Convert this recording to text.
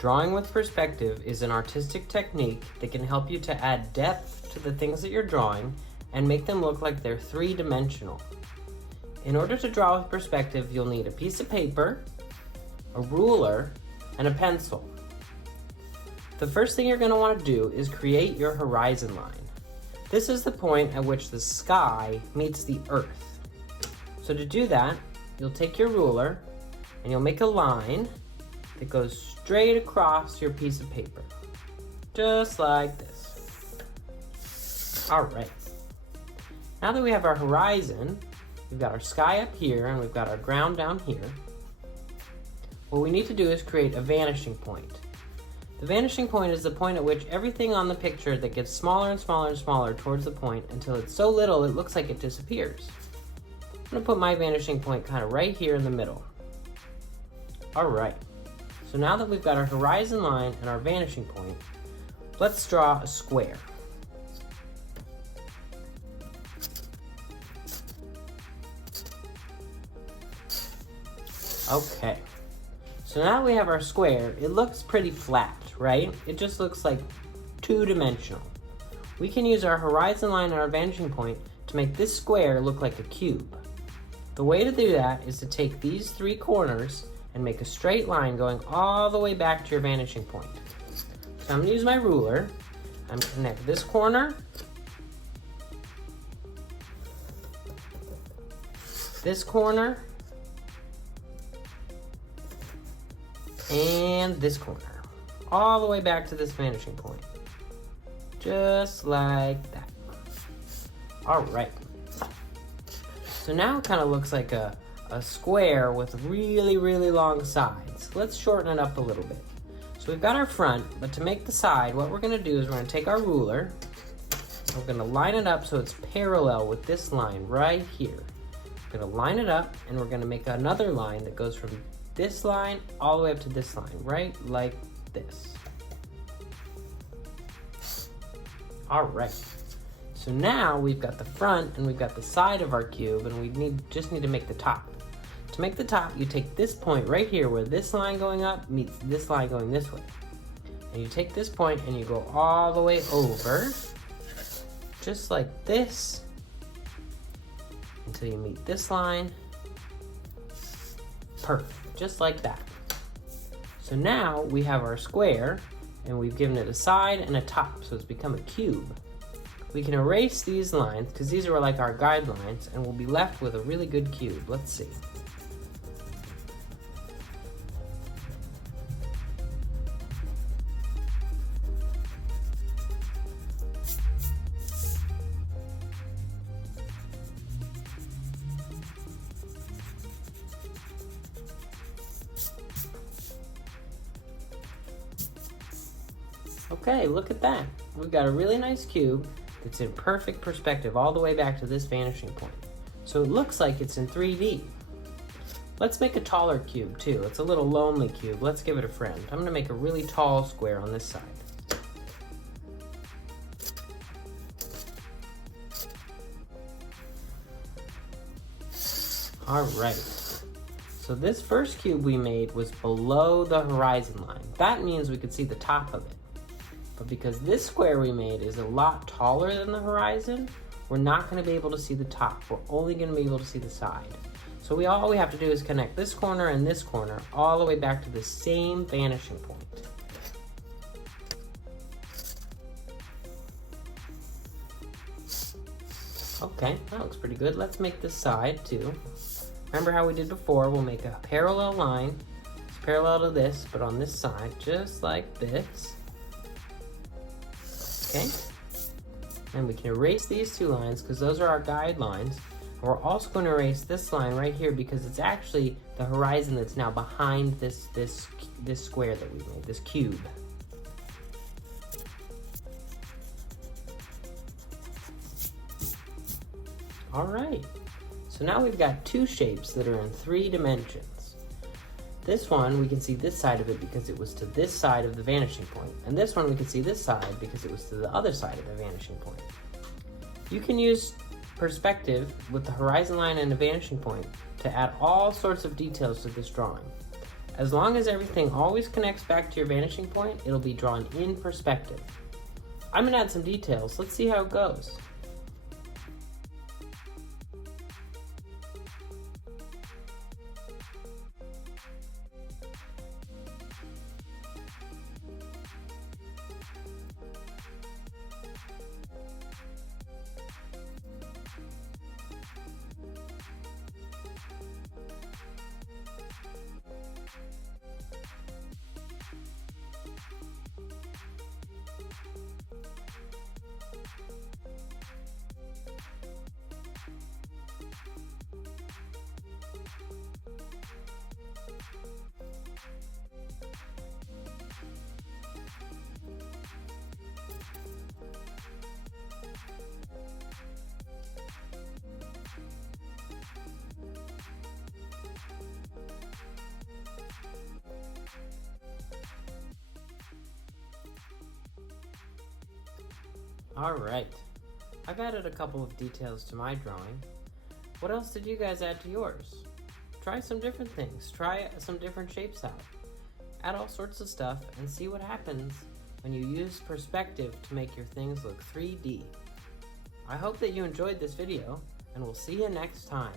Drawing with perspective is an artistic technique that can help you to add depth to the things that you're drawing and make them look like they're three-dimensional. In order to draw with perspective, you'll need a piece of paper, a ruler, and a pencil. The first thing you're going to want to do is create your horizon line. This is the point at which the sky meets the earth. So to do that, you'll take your ruler and you'll make a line that goes straight across your piece of paper. Just like this. Alright. Now that we have our horizon, we've got our sky up here and we've got our ground down here. What we need to do is create a vanishing point. The vanishing point is the point at which everything on the picture that gets smaller and smaller and smaller towards the point until it's so little it looks like it disappears. I'm going to put my vanishing point kind of right here in the middle. Alright, so now that we've got our horizon line and our vanishing point, let's draw a square. Okay, so now that we have our square, it looks pretty flat, right? It just looks like two-dimensional. We can use our horizon line and our vanishing point to make this square look like a cube. The way to do that is to take these three corners and make a straight line going all the way back to your vanishing point. So I'm going to use my ruler. I'm going to connect this corner, this corner, and this corner, all the way back to this vanishing point. Just like that. Alright. So now it kind of looks like a square with really, really long sides. Let's shorten it up a little bit. So we've got our front, but to make the side, what we're going to do is we're going to take our ruler, and we're going to line it up so it's parallel with this line right here. We're going to line it up, and we're going to make another line that goes from this line all the way up to this line, right like this. Alright, so now we've got the front and we've got the side of our cube, and we just need to make the top. To make the top, you take this point right here where this line going up meets this line going this way. And you take this point and you go all the way over, just like this, until you meet this line. Perfect, just like that. So now we have our square, and we've given it a side and a top, so it's become a cube. We can erase these lines, because these are like our guidelines, and we'll be left with a really good cube. Let's see. Okay, look at that. We've got a really nice cube that's in perfect perspective all the way back to this vanishing point. So it looks like it's in 3D. Let's make a taller cube too. It's a little lonely cube. Let's give it a friend. I'm gonna make a really tall square on this side. Alright. So this first cube we made was below the horizon line. That means we could see the top of it. But because this square we made is a lot taller than the horizon, we're not going to be able to see the top. We're only going to be able to see the side. So all we have to do is connect this corner and this corner all the way back to the same vanishing point. Okay, that looks pretty good. Let's make this side too. Remember how we did before, we'll make a parallel line. It's parallel to this, but on this side, just like this. Okay, and we can erase these two lines because those are our guidelines. And we're also going to erase this line right here because it's actually the horizon that's now behind this square that we made, this cube. All right, so now we've got two shapes that are in 3 dimensions. This one, we can see this side of it because it was to this side of the vanishing point. And this one, we can see this side because it was to the other side of the vanishing point. You can use perspective with the horizon line and the vanishing point to add all sorts of details to this drawing. As long as everything always connects back to your vanishing point, it'll be drawn in perspective. I'm gonna add some details. Let's see how it goes. Alright, I've added a couple of details to my drawing. What else did you guys add to yours? Try some different things, try some different shapes out. Add all sorts of stuff and see what happens when you use perspective to make your things look 3D. I hope that you enjoyed this video, and we'll see you next time.